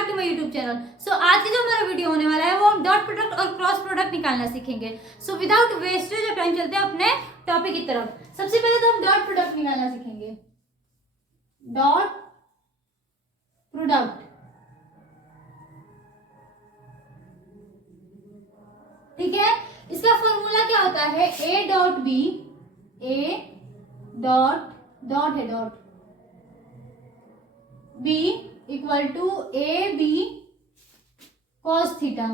Back to my YouTube channel. So आज की जो हमारा वीडियो होने वाला है वो हम डॉट प्रोडक्ट और क्रॉस प्रोडक्ट निकालना सीखेंगे। So without wastage of time चलते हैं अपने टॉपिक की तरफ। सबसे पहले तो हम डॉट प्रोडक्ट निकालना सीखेंगे। डॉट प्रोडक्ट, ठीक है। इसका फॉर्मूला क्या होता है? A dot B, A dot है dot B equal to A B cos theta.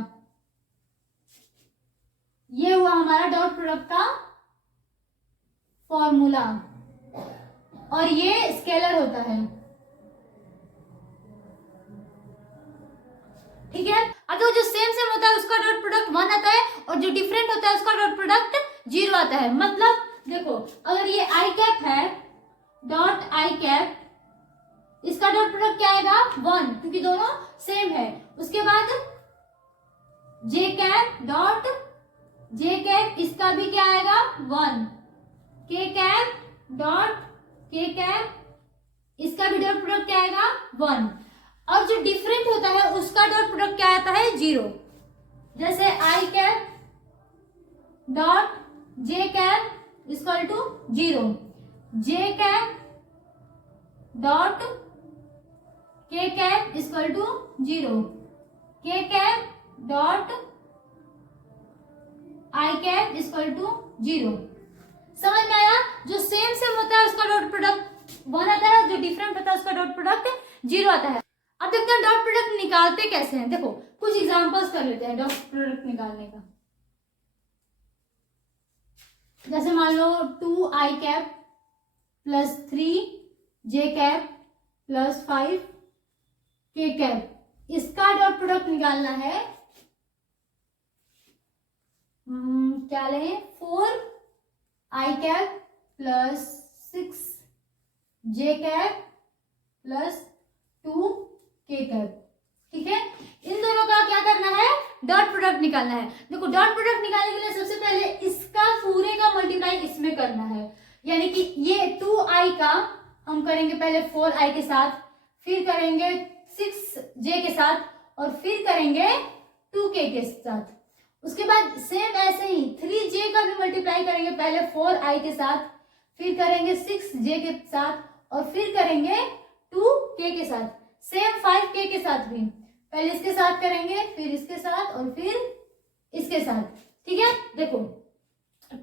ये हुआ हमारा डॉट प्रोडक्ट का फॉर्मूला और ये स्केलर होता है, ठीक है। अगर जो सेम होता है उसका डॉट प्रोडक्ट 1 आता है और जो डिफरेंट होता है उसका डॉट प्रोडक्ट 0 आता है। मतलब देखो, अगर ये आई कैप है, डॉट आई कैप, इसका डॉट प्रोडक्ट क्या आएगा? 1, क्योंकि दोनों सेम है। उसके बाद जे कैप डॉट जे कैप, इसका भी क्या आएगा? 1। के कैप डॉट के कैप, इसका भी डॉट प्रोडक्ट क्या आएगा? 1। और जो डिफरेंट होता है उसका डॉट प्रोडक्ट क्या आता है? 0। जैसे I cap dot J cap equal to 0, J cap dot K cap equal to 0, K cap dot I cap equal to 0। समझ में आया? जो सेम होता है उसका डॉट प्रोडक्ट 1 आता है, जो डिफरेंट होता है उसका डॉट प्रोडक्ट 0 आता है। अब देखते हैं डॉट प्रोडक्ट निकालते कैसे हैं। देखो कुछ एग्जांपल्स कर लेते हैं डॉट प्रोडक्ट निकालने का। जैसे मान लो 2 आई कैप प्लस 3 जे कैप प्लस 5 के कैप, इसका डॉट प्रोडक्ट निकालना है। क्या लें? 4 आई कैप प्लस 6 जे कैप प्लस 2 के कैप, ठीक है। इन दोनों का क्या करना है? डॉट प्रोडक्ट निकालना है। देखो डॉट प्रोडक्ट निकालने के लिए सबसे पहले इसका पूरे का मल्टीप्लाई इसमें करना है, यानी कि ये 2i का हम करेंगे पहले 4i के साथ, फिर करेंगे 6j के साथ और फिर करेंगे 2k के साथ। उसके बाद सेम ऐसे ही 3j का भी मल्टीप्लाई करेंगे, पहले 4i के साथ, फिर करेंगे 6j के साथ और फिर करेंगे 2k के साथ। सेम 5k के साथ भी पहले इसके साथ करेंगे, फिर इसके साथ और फिर इसके साथ, ठीक है। देखो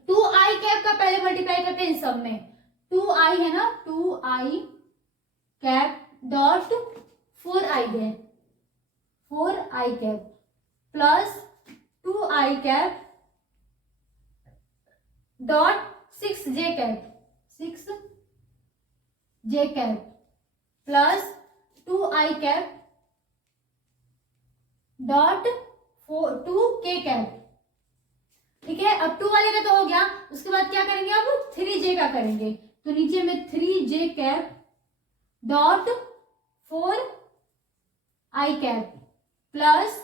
2i कैप का पहले मल्टीप्लाई करते हैं इन सब में। 2i है ना, 2i कैप डॉट 4i है, 4i cap plus 2i cap dot 6j cap, 6j cap plus 2i cap dot 2k cap, ठीक है। अब 2 वाले का तो हो गया। उसके बाद क्या करेंगे? अब 3j का करेंगे, तो नीचे में 3j cap dot 4i cap plus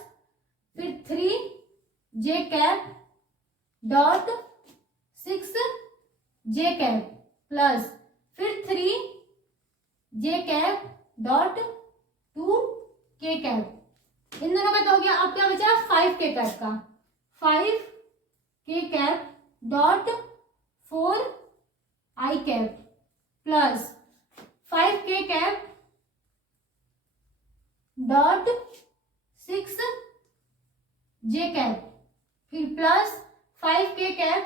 फिर 3j cap dot 6j cap plus फिर 3j cap dot 2k cap. इन दोनों का तो हो गया। अब क्या बचा? 5k कैप का, 5k cap dot 4i cap plus 5k cap dot 6j cap, फिर plus 5k cap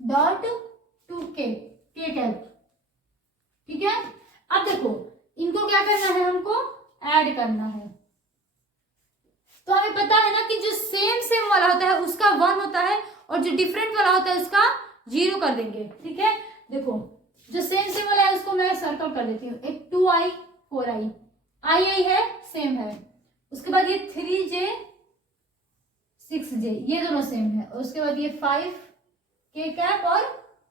dot 2k cap, ठीक है। अब देखो इनको क्या करना है? हमको ऐड करना है। तो हमें पता है ना कि जो सेम वाला होता है उसका 1 होता है और जो डिफरेंट वाला होता है उसका 0 कर देंगे, ठीक है। देखो जो सेम वाला है उसको मैं सर्कल कर देती हूँ। एक 2i 4i, i है सेम है। उसके बाद ये 3j 6j, ये दोनों सेम है। और उसके बाद ये 5k कैप और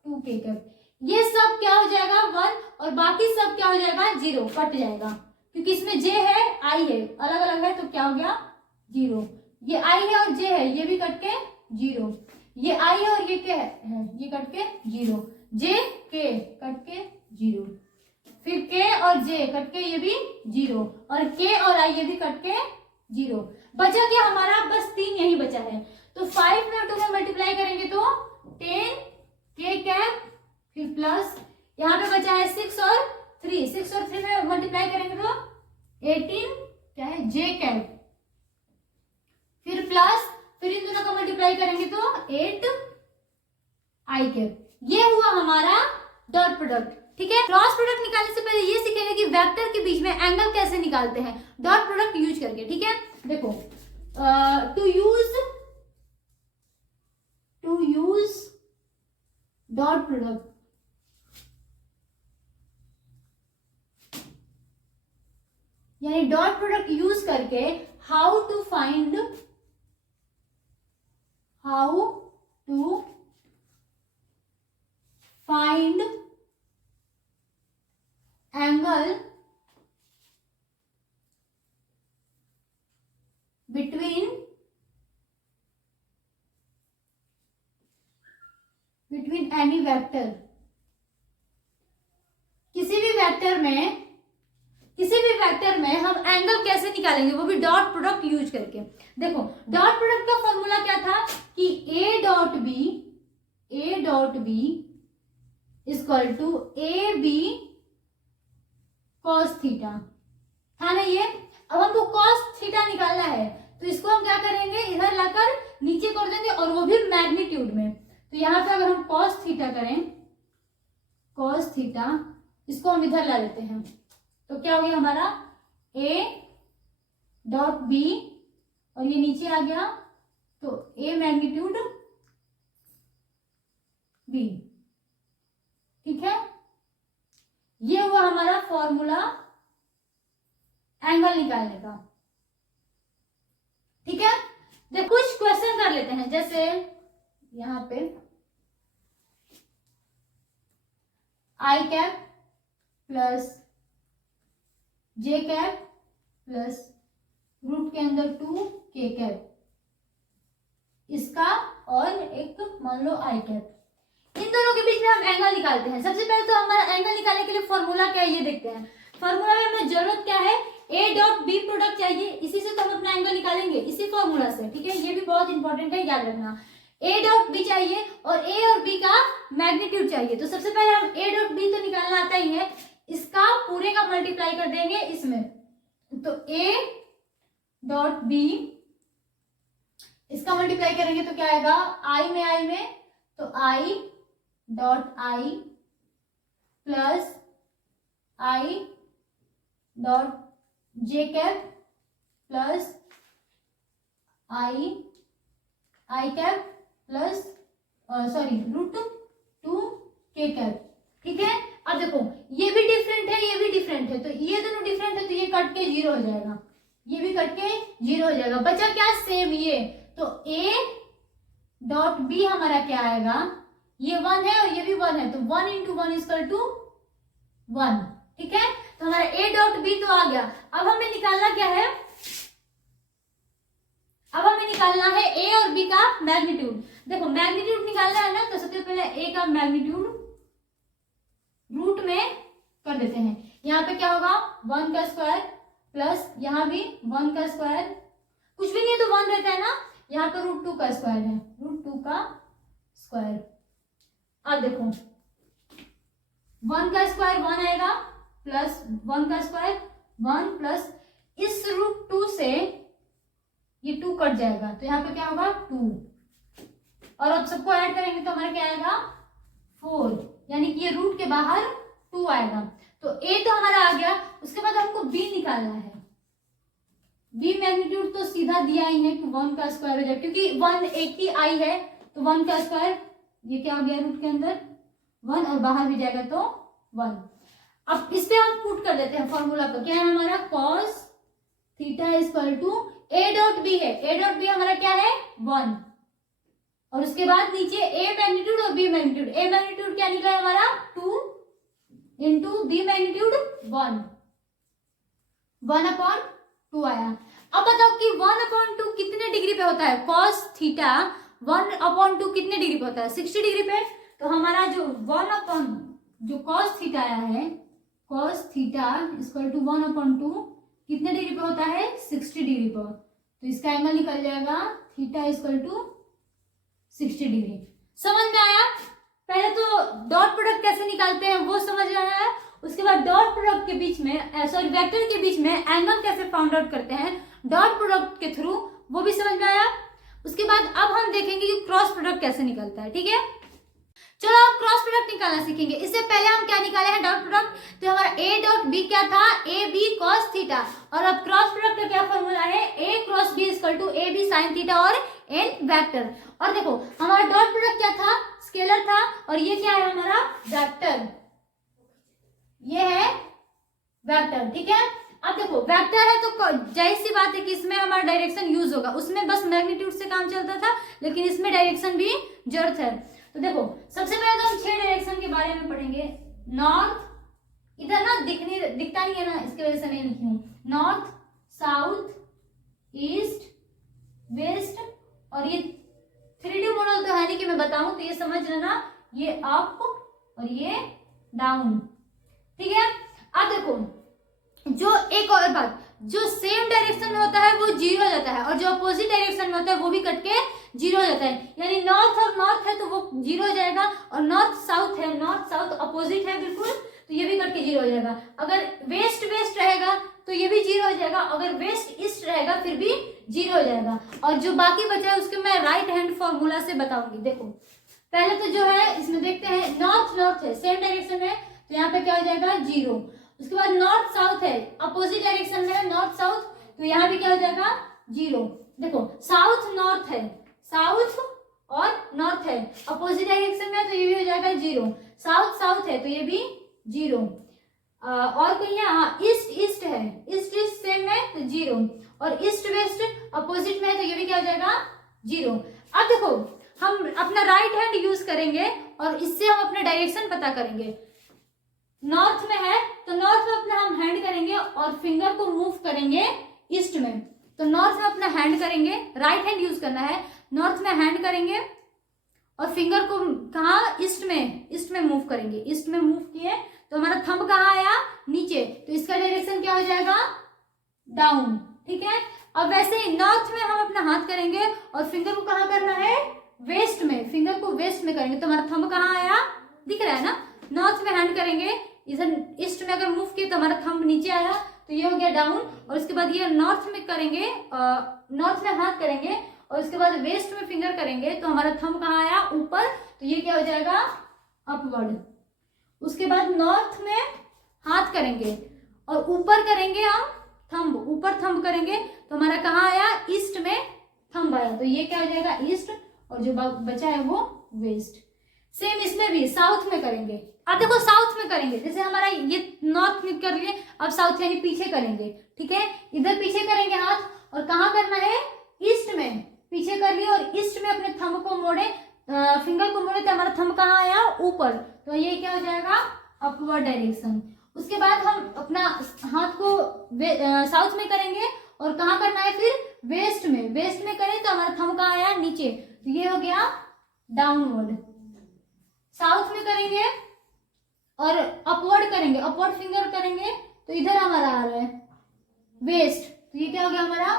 2k कैप, ये सब क्या हो जाएगा? 1 और बाकी सब क्या हो जाएगा? 0, कट जाएगा। क्योंकि इसमें j है i है, अलग अलग है, तो क्या हो गया? 0। ये i है और j है, ये भी कट के 0। ये i है और ये क्या है? ये कट के 0, j k कट के 0। फिर के और जे कट के ये भी 0, और के और आई ये भी कट के 0। बचा क्या हमारा, बस 3 यही बचा है। तो 5 में 2 में मल्टीप्लाई करेंगे तो 10 के कैप, फिर प्लस यहाँ पे बचा है 6 और 3, 6 और 3 में मल्टीप्लाई करेंगे तो 18 क्या है जे कैप, फिर प्लस, फिर इन दोनों का मल्टीप्लाई करेंगे तो 8 आई कैप। ये हुआ हमारा डॉट प्रोडक्ट। ठीक है, क्रॉस प्रोडक्ट निकालने से पहले ये सीखेंगे कि वेक्टर के बीच में एंगल कैसे निकालते हैं डॉट प्रोडक्ट यूज करके। ठीक है, देखो टू यूज डॉट प्रोडक्ट, यानी डॉट प्रोडक्ट यूज करके how to find angle between any vector. किसी भी वेक्टर में हम एंगल कैसे निकालेंगे, वो भी डॉट प्रोडक्ट यूज करके। देखो डॉट प्रोडक्ट का फॉर्मूला क्या था कि A dot B equal to A B cos theta था ना ये। अब हमको कॉस थीटा निकालना है, तो इसको हम क्या करेंगे, इधर लाकर नीचे कर देंगे, और वो भी मैग्नीट्यूड में। तो यहाँ पे अगर हम कॉस थीटा करें, कॉस थीटा, इसको हम इधर ला लेते हैं, तो क्या हो गया हमारा ए डॉट बी, और ये नीचे आ गया तो ए मैग्नीट्यूड बी। ठीक है, ये हुआ हमारा फॉर्मूला एंगल निकालने का। ठीक है, देखो कुछ क्वेश्चन कर लेते हैं, जैसे यहां पे आई कैप प्लस जे कैप प्लस रूट के अंदर 2 के कैप, इसका और एक मान लो आई कैप, इन दोनों के बीच में हम एंगल निकालते हैं। सबसे पहले तो हमारा एंगल निकालने के लिए फॉर्मूला क्या है ये देखते हैं। फॉर्मूला में हमें जरूरत क्या है, ए डॉट बी प्रोडक्ट चाहिए, इसी से तो हम अपना एंगल निकालेंगे, इसी फॉर्मूला से। ठीक है, ये भी बहुत इंपॉर्टेंट है, याद रखना। ए डॉट बी चाहिए और ए और बी का मैग्नीट्यूड चाहिए। तो सबसे पहले हम ए डॉट बी तो निकालना आता ही है, इसका पूरे का मल्टीप्लाई कर देंगे इसमें, तो ए डॉट बी, इसका मल्टीप्लाई करेंगे तो क्या आएगा, आई में तो I dot I plus I dot J cap plus I cap plus root 2 के कैप। ठीक है, अब देखो ये भी डिफरेंट है, ये भी डिफरेंट है, तो ये दोनों डिफरेंट है, तो ये कट के 0 हो जाएगा, ये भी कट के 0 हो जाएगा। बचा क्या, सेम ये, तो a डॉट बी हमारा क्या आएगा, ये 1 है और ये भी 1 है, तो 1 इंटू 1 इक्वल टू 1। ठीक है, तो हमारा a डॉट बी तो आ गया। अब हमें निकालना क्या है, अब हमें निकालना है a और b का मैग्नीट्यूड। देखो मैग्नीट्यूड निकालना है ना, तो सबसे पहले a का मैग्नीट्यूड रूट में कर देते हैं। यहाँ पे क्या होगा, 1 का स्क्वायर प्लस यहाँ भी 1 का स्क्वायर, कुछ भी नहीं है तो 1 रहता है ना, यहाँ पे रूट 2 का स्क्वायर है, रूट 2 का स्क्वायर। अब देखो 1 का स्क्वायर 1 आएगा प्लस 1 का स्क्वायर 1 प्लस इस रूट 2 से ये 2 कट जाएगा, तो यहाँ पे क्या होगा 2, और अब सबको ऐड करेंगे तो हमारा क्या आएगा 4, यानी कि ये रूट के बाहर 2 आएगा। तो a तो हमारा आ गया, उसके बाद हमको b निकालना है। b मैग्नीट्यूड तो सीधा दिया ही है कि 1 का स्क्वायर हो जाए, क्योंकि 1 एक ही आई है, तो 1 का स्क्वायर ये क्या हो गया, रूट के अंदर 1 और बाहर भी जाएगा तो 1। अब इस पे हम पुट कर देते हैं फॉर्मूला को, क्या है हमारा cos theta equal to a dot B है, a डॉट बी हमारा क्या है 1, और उसके बाद नीचे a मैग्नीट्यूड और b मैग्नीट्यूड, a मैग्नीट्यूड क्या निकला है हमारा 2 इंटू b मैग्नीट्यूड 1/2 आया। अब बताओ कि 1/2 कितने डिग्री पे होता है, cos थीटा 1/2 कितने डिग्री पे होता है, 60 डिग्री पे। तो हमारा जो cos थीटा आया है, cos थीटा इक्वल टू 1/2 कितने डिग्री पे होता है 60 डिग्री पर, तो इसका एंगल निकल जाएगा थीटा इक्वल टू 60 डिग्री। समझ में आया? पहले तो डॉट प्रोडक्ट कैसे निकालते हैं वो समझ आया है, उसके बाद डॉट प्रोडक्ट के बीच में सॉरी वेक्टर के बीच में एंगल कैसे फाउंड आउट करते हैं डॉट प्रोडक्ट के थ्रू, वो भी समझ में आया। उसके बाद अब हम देखेंगे कि क्रॉस प्रोडक्ट कैसे निकलता है। ठीक है, चलो अब क्रॉस प्रोडक्ट निकालना सीखेंगे। इससे पहले हम क्या निकाले हैं डॉट प्रोडक्ट, तो हमारा ए डॉट बी क्या था ए बी कॉस थीटा, और अब क्रॉस प्रोडक्ट का क्या फॉर्मूला है A cross B equal to A B sine theta और एन वेक्टर। और देखो हमारा डॉट प्रोडक्ट क्या था स्केलर था, और ये क्या है हमारा वेक्टर, ये है वेक्टर। ठीक है, अब देखो वेक्टर है तो जाहिर सी बात है कि इसमें हमारा डायरेक्शन यूज होगा, उसमें बस मैग्नीट्यूड से काम चलता था, लेकिन इसमें डायरेक्शन भी जरूरत है। तो देखो सबसे पहले तो हम 6 डायरेक्शन के बारे में पढ़ेंगे। नॉर्थ, इधर ना दिखता नहीं है ना, इसकी वजह से नहीं लिखी हूँ, नॉर्थ साउथ ईस्ट वेस्ट, और ये 3D मॉडल तो है नहीं कि मैं बताऊं, तो ये समझ लेना, ये अप और ये डाउन। ठीक है, अब देखो जो एक और बात, जो सेम डायरेक्शन में होता है वो 0 हो जाता है, और जो अपोजिट डायरेक्शन में होता है वो भी कट के 0 हो जाता है। यानी नॉर्थ और नॉर्थ है तो वो 0 हो जाएगा, और नॉर्थ साउथ है, नॉर्थ साउथ अपोजिट है बिल्कुल, तो ये भी कट के 0 हो जाएगा। अगर वेस्ट वेस्ट रहेगा तो ये भी 0 हो जाएगा, अगर वेस्ट ईस्ट रहेगा फिर भी 0 हो जाएगा। और जो बाकी बचा है उसके मैं राइट हैंड फॉर्मूला से बताऊंगी। देखो पहले तो जो है इसमें देखते हैं, नॉर्थ नॉर्थ है सेम डायरेक्शन में, तो यहाँ पे क्या हो जाएगा 0। उसके बाद नॉर्थ साउथ है अपोजिट डायरेक्शन में है नॉर्थ साउथ, तो यहाँ भी क्या हो जाएगा 0। देखो साउथ नॉर्थ है, साउथ और नॉर्थ है अपोजिट डायरेक्शन में, तो ये भी हो जाएगा 0। साउथ साउथ है तो ये भी 0। और कोई है, हाँ ईस्ट ईस्ट है, ईस्ट ईस्ट सेम है तो 0, और ईस्ट वेस्ट अपोजिट में है तो ये भी क्या हो जाएगा 0। अब देखो हम अपना राइट हैंड यूज करेंगे और इससे हम अपना डायरेक्शन पता करेंगे। नॉर्थ में है तो नॉर्थ में अपना हम हैंड करेंगे और फिंगर को मूव करेंगे ईस्ट में, तो नॉर्थ में अपना हैंड करेंगे, राइट हैंड यूज करना है, नॉर्थ में हैंड करेंगे और फिंगर को कहाँ ईस्ट में मूव करेंगे। ईस्ट में मूव किए तो हमारा थंब कहाँ आया नीचे, तो इसका डायरेक्शन क्या हो जाएगा डाउन। ठीक है, अब वैसे ही नॉर्थ में हम अपना हाथ करेंगे और फिंगर को कहाँ करना है वेस्ट में, फिंगर को वेस्ट में करेंगे, तो हमारा थंब कहाँ आया दिख रहा है ना। नॉर्थ में हैंड करेंगे, इधर ईस्ट में अगर मूव किए तो हमारा थंब नीचे आया, तो ये हो गया डाउन। और उसके बाद ये नॉर्थ में करेंगे, नॉर्थ में हाथ करेंगे और उसके बाद वेस्ट में फिंगर करेंगे, तो हमारा थंब कहाँ आया ऊपर, तो ये क्या हो जाएगा अपवर्ड। उसके बाद नॉर्थ में हाथ करेंगे और ऊपर करेंगे हम थंब, ऊपर थंब करेंगे तो हमारा कहाँ आया ईस्ट में थंब आया, तो ये क्या हो जाएगा ईस्ट, और जो बचा है वो वेस्ट। सेम इसमें भी साउथ में करेंगे। अब देखो साउथ में करेंगे, जैसे हमारा ये नॉर्थ में कर लिए, अब साउथ यानी पीछे करेंगे। ठीक है, इधर पीछे करेंगे हाथ, और कहाँ करना है ईस्ट में, पीछे कर लिए और ईस्ट में अपने थंब को मोड़े, फिंगर को मोड़े, तो हमारा थंब कहाँ आया ऊपर, तो ये क्या हो जाएगा अपवर्ड डायरेक्शन। उसके बाद हम अपना हाथ को साउथ में करेंगे और कहाँ करना है फिर वेस्ट में करें तो हमारा थंब कहाँ आया नीचे, तो ये हो गया डाउनवर्ड। साउथ में करेंगे और अपवर्ड करेंगे, अपवर्ड फिंगर करेंगे तो इधर हमारा आ रहा है वेस्ट, तो ये क्या हो गया हमारा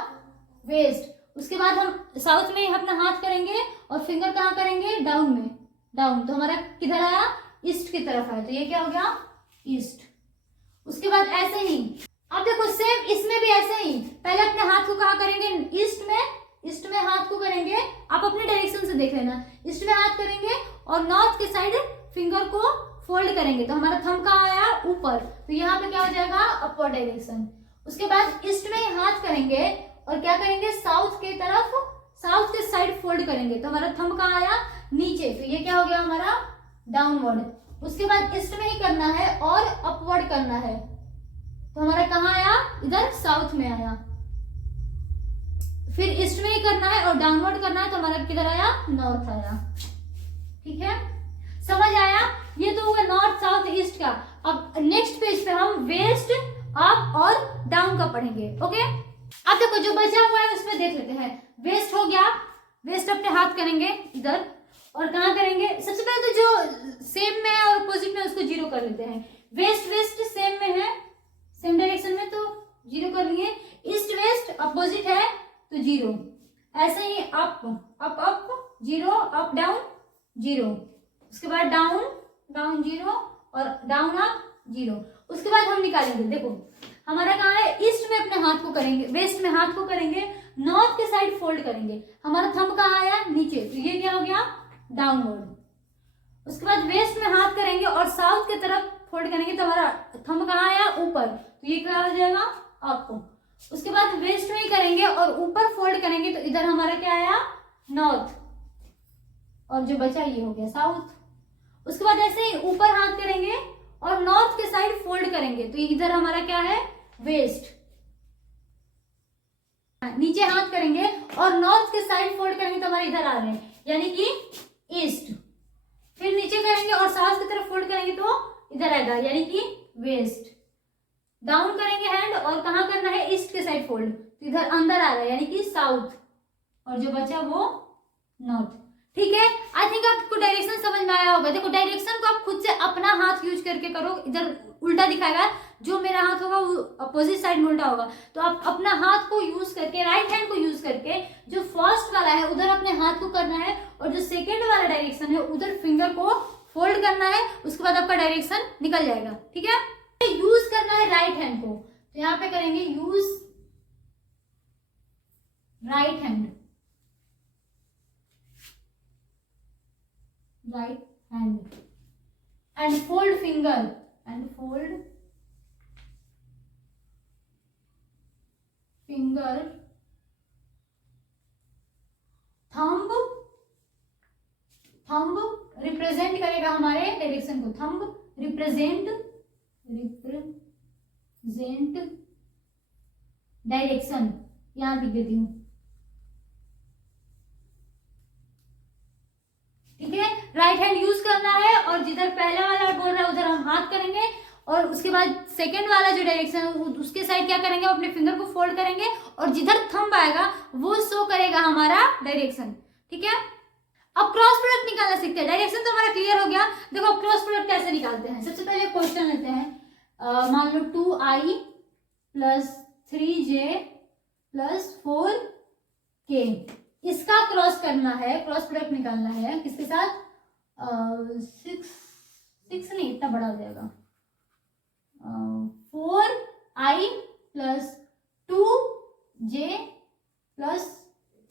वेस्ट। उसके बाद हम साउथ में अपना हाथ करेंगे और फिंगर कहाँ करेंगे डाउन में, डाउन, तो हमारा किधर आया ईस्ट की तरफ आया, तो ये क्या हो गया ईस्ट। उसके बाद ऐसे ही अब देखो सेम इसमें भी ऐसे ही, पहले अपने हाथ को कहाँ करेंगे ईस्ट में हाथ को करेंगे, आप अपने डायरेक्शन से देख लेना, ईस्ट में हाथ करेंगे और नॉर्थ के साइड फिंगर को फोल्ड करेंगे, तो हमारा थंब कहाँ आया ऊपर, तो यहाँ पे क्या हो जाएगा अपवर्ड डायरेक्शन। उसके बाद ईस्ट में ही हाथ करेंगे और क्या करेंगे साउथ के तरफ, साउथ के साइड फोल्ड करेंगे, तो हमारा थंब कहाँ आया नीचे, तो ये क्या हो गया हमारा डाउनवर्ड। उसके बाद ईस्ट में ही करना है और अपवर्ड करना है, तो हमारा कहाँ आया इधर साउथ में आया, फिर ईस्ट में ही करना है और डाउनवर्ड करना है, तो हमारा किधर आया नॉर्थ आया। ठीक है, समझ आया, ये तो हुआ नॉर्थ साउथ ईस्ट का। अब नेक्स्ट पेज पे हम वेस्ट अप और डाउन का पढ़ेंगे। ओके, अब देखो जो बचा हुआ है उसमें देख लेते हैं। वेस्ट हो गया, वेस्ट अपने हाथ करेंगे इधर और कहाँ करेंगे, सबसे पहले तो जो सेम में और अपोजिट में उसको 0 कर लेते हैं, वेस्ट वेस्ट सेम में है, सेम डायरेक्शन में, तो 0 कर लिए। ईस्ट वेस्ट अपोजिट है तो 0। ऐसे ही up up up 0, up down 0, उसके बाद डाउन डाउन 0 और डाउन अप 0। उसके बाद हम निकालेंगे, देखो हमारा कहाँ है, ईस्ट में अपने हाथ को करेंगे, वेस्ट में हाथ को करेंगे, नॉर्थ के साइड फोल्ड करेंगे। हमारा थंब कहाँ आया, नीचे, तो ये क्या हो गया, डाउनवर्ड। उसके बाद वेस्ट में हाथ करेंगे और साउथ की तरफ फोल्ड करेंगे, तो हमारा थंब कहाँ आया, ऊपर, तो ये क्या हो जाएगा, अप। उसके बाद वेस्ट में ही करेंगे और ऊपर फोल्ड करेंगे, तो इधर हमारा क्या आया, नॉर्थ, और जो बचा ये हो गया साउथ। उसके बाद ऐसे ही ऊपर हाथ करेंगे और नॉर्थ के साइड फोल्ड करेंगे, तो इधर हमारा क्या है, वेस्ट। नीचे हाथ करेंगे और नॉर्थ के साइड फोल्ड करेंगे, तो हमारे इधर आ रहे हैं, यानी कि ईस्ट। फिर नीचे करेंगे और साउथ की तरफ फोल्ड करेंगे, तो इधर आएगा, यानी कि वेस्ट। डाउन करेंगे हैंड और कहाँ करना है, ईस्ट के साइड फोल्ड, तो इधर अंदर आ रहा है, यानी कि साउथ, और जो बचा वो नॉर्थ। ठीक है, आई थिंक आपको डायरेक्शन समझ में आया होगा। देखो डायरेक्शन को आप खुद से अपना हाथ यूज करके करो, इधर उल्टा दिखाएगा, जो मेरा हाथ होगा वो अपोजिट साइड में उल्टा होगा, तो आप अपना हाथ को यूज करके, राइट हैंड को यूज करके, जो फर्स्ट वाला है उधर अपने हाथ को करना है, और जो सेकेंड वाला डायरेक्शन है उधर फिंगर को फोल्ड करना है, उसके बाद आपका डायरेक्शन निकल जाएगा। ठीक है, यूज करना है राइट हैंड को, तो यहाँ पे करेंगे use right hand, right hand, and fold finger, and fold finger, thumb represent करेगा हमारे डायरेक्शन को, थंब रिप्रेजेंट डायरेक्शन, यहां लिख देती हूँ। ठीक है, राइट हैंड यूज करना है, और जिधर पहला वाला बोल रहा है उधर हम हाथ करेंगे, और उसके बाद सेकंड वाला जो डायरेक्शन है उसके साइड क्या करेंगे, अपने फिंगर को फोल्ड करेंगे, और जिधर थंब आएगा वो शो करेगा हमारा डायरेक्शन। ठीक है, अब क्रॉस प्रोडक्ट निकालना सीखते हैं। डायरेक्शन तो हमारा क्लियर हो गया। देखो क्रॉस प्रोडक्ट कैसे निकालते हैं, सबसे पहले क्वेश्चन लेते हैं। मान लो 2i + 3j + 4k, इसका क्रॉस करना है, क्रॉस प्रोडक्ट निकालना है किसके साथ, 6 नहीं, इतना बड़ा हो जाएगा, 4i + 2j +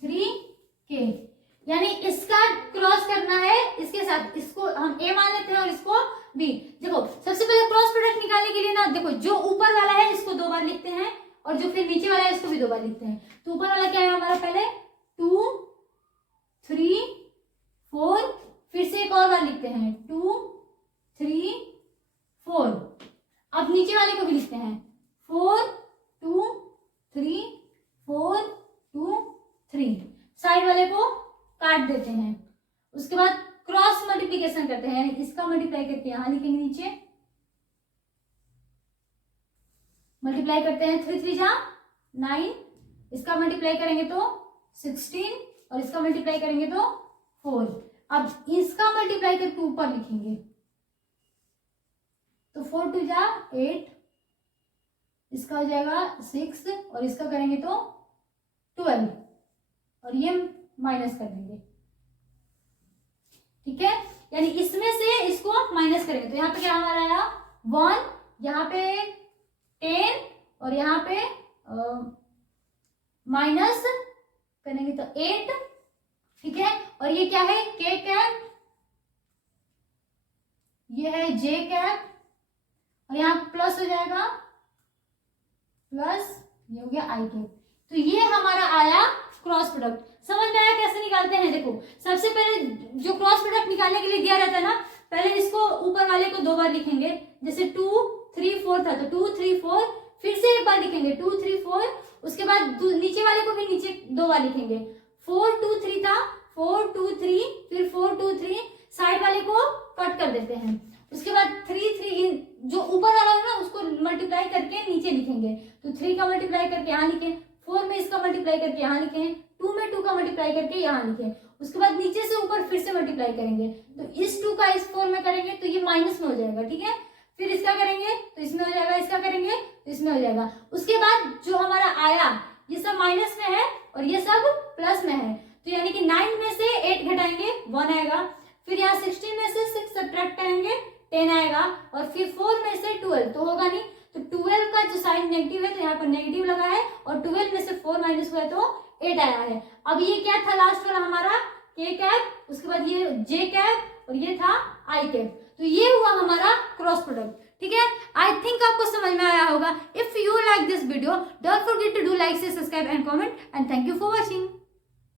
3k, यानी इसका क्रॉस करना है इसके साथ, इसको हम a मान लेते हैं और इसको b। देखो सबसे पहले क्रॉस प्रोडक्ट निकालने के लिए ना, देखो जो ऊपर वाला है इसको 2 बार लिखते हैं, और जो फिर नीचे वाला है इसको भी 2 बार लिखते हैं। तो ऊपर वाला क्या है हमारा, पहले 2 3 4, फिर से एक और बार लिखते हैं 2 3 4। अब नीचे वाले को भी लिखते हैं 4 2 3 4 2 3, साइड वाले को काट देते हैं। उसके बाद क्रॉस मल्टीप्लिकेशन करते हैं, यानी इसका मल्टीप्लाई करके यहां लिखेंगे, नीचे मल्टीप्लाई करते हैं, 3 3 जा 9, इसका मल्टीप्लाई करेंगे तो 16, और इसका मल्टीप्लाई करेंगे तो 4। अब इसका मल्टीप्लाई करके ऊपर लिखेंगे, तो 4 2 जा 8, इसका हो जाएगा 6, और इसका करेंगे तो 12, और ये माइनस कर देंगे। ठीक है, यानी इसमें से इसको माइनस करेंगे, तो यहाँ पे क्या हमारा आया 1, यहाँ पे 10, और यहाँ पे माइनस करेंगे तो 8। ठीक है, और ये क्या है, k कैप, ये है j कैप, और यहाँ प्लस हो जाएगा, प्लस ये हो गया i कैप। तो ये हमारा आया क्रॉस प्रोडक्ट। समझ में आया कैसे निकालते हैं। देखो सबसे पहले जो क्रॉस प्रोडक्ट निकालने के लिए दिया रहता है ना, पहले इसको ऊपर वाले को 2 बार लिखेंगे, जैसे 2 3 4 था तो 2 3 4, फिर से एक बार लिखेंगे 2 3 4, उसके बाद नीचे वाले को भी नीचे 2 बार लिखेंगे, 4 2 3 था 4 2 3, फिर 4 2 3, साइड वाले को कट कर देते हैं। उसके बाद 3 3 जो ऊपर वाला है ना उसको मल्टीप्लाई करके नीचे लिखेंगे, तो 3 का मल्टीप्लाई करके यहाँ लिखें, 4 में इसका मल्टीप्लाई करके यहाँ लिखें, 2 में 2 का मल्टीप्लाई करके यहाँ लिखें। उसके बाद नीचे से ऊपर फिर से मल्टीप्लाई करेंगे, तो इस 2 का इस 4 में करेंगे तो ये माइनस में हो जाएगा। ठीक है, फिर इसका करेंगे तो इसमें हो जाएगा, इसका करेंगे तो इसमें हो जाएगा। उसके बाद जो हमारा आया ये सब माइनस में है और ये सब प्लस में है, तो यानी कि 9 में से 8 घटाएंगे 1 आएगा, फिर यहाँ 16 में से 6 सब्ट्रैक्ट करेंगे 10 आएगा, और फिर 4 में से 12 तो होगा नहीं, तो 12 का जो साइन नेगेटिव है तो यहाँ पर नेगेटिव लगा है, और 12 में से 4 माइनस हुआ है तो 8 आया है। अब ये क्या था लास्ट वाला हमारा k कैप, उसके बाद ये j कैप और ये था i कैप, तो ये हुआ हमारा क्रॉस प्रोडक्ट। ठीक है, आई थिंक आपको समझ में आया होगा। If you like this video don't forget to do like, share, subscribe and comment, and thank you for watching.